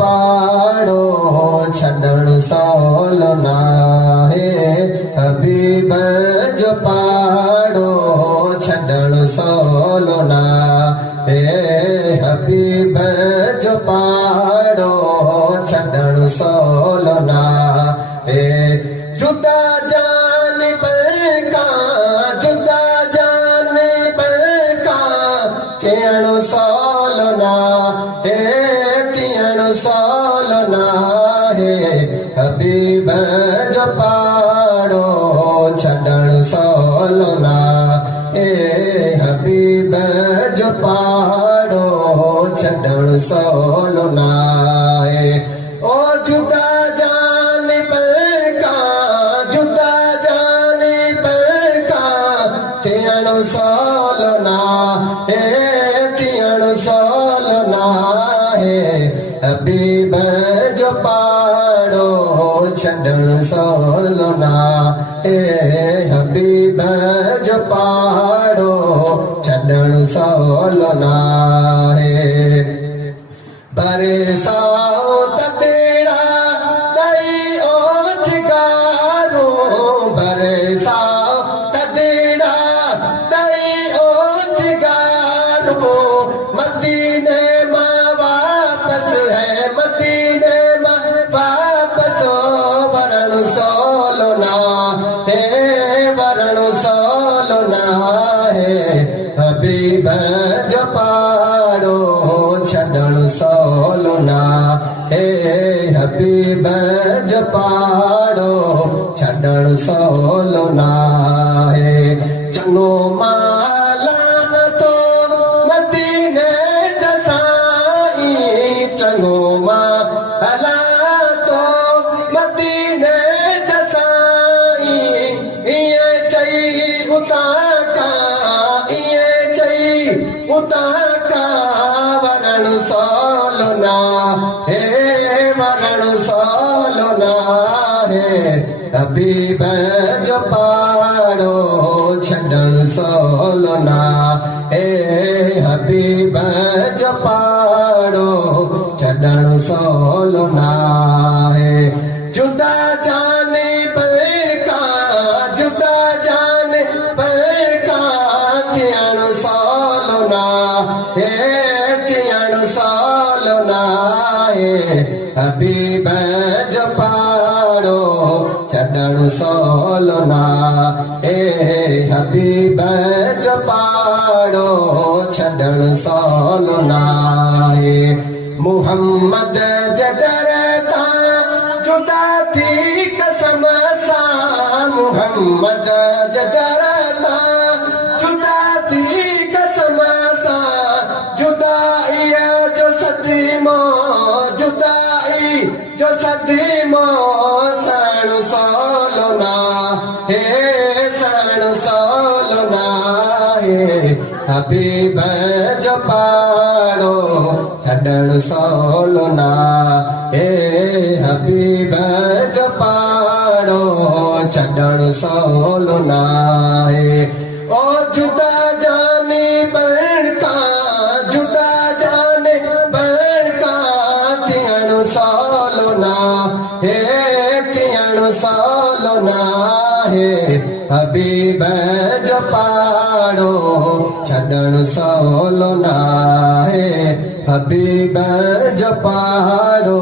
पाड़ो छॾण सवलो नाहे हबीब जो पाड़ो छॾण सवलो नाहे हबीब जो पाड़ो छॾण सवलो नाहे जुदा जान बलका जुदा जान बलका थियण सवलो नाहे थियण सवलो नाहे हबीब जो पाड़ो छॾण सवलो नाहे हबीब जो पाड़ो छॾण सवलो नाहे ओ जुदा जान बलका जुदा जान बलका थियण सवलो नाहे थियण सवलो नाहे हबीब जो पाड़ो छॾण सवलो नाहे हबीब जो पाड़ो छॾण सवलो नाहे बरसाओ ततेड़ा दई ओछगारो बरसाओ ततेड़ा दई ओछगारो मदीने मां वापस है मदीने मां वापस वरण सवलो नाहे वरण सवलो नाहे हबीब जो पाड़ो छॾण सवलो नाहे हबीब जो पाड़ो छॾण सवलो नाहे चङो मालान तो मदीने जसाई चङो मालान तो मदीने जसाई इएं चई उतां खां इएं चई उतां खां वरण सवलो नाहे वरण सवलो नाहे हबीब जो पाड़ो छॾण सवलो नाहे हबीब जो पाड़ो छॾण सवलो नाहे जुदा जान बलका जुदा जान बलका थियण सवलो नाहे थियण सवलो नाहे हबीब जो पाड़ो छॾण सवलो नाहे हबीब जो पाड़ो छॾण सवलो नाहे मुहम्मद जडर तां जुदा थी कसम सां मुहम्मद जडर तां जुदा थी कसम सां जुदाई जो सदीमो जुदाई जो सदीमो सण सवलो नाहे सण सवलो नाहे हबीब जो पाड़ो छॾण सवलो नाहे हबीब जो पाड़ो छॾण सवलो नाहे ओ जुदा जाने बलका जुदा जाने बलका थियण सवलो नाहे थियण सवलो नाहे हबीब जो पाड़ो छॾण सवलो नाहे हबीब जो पाड़ो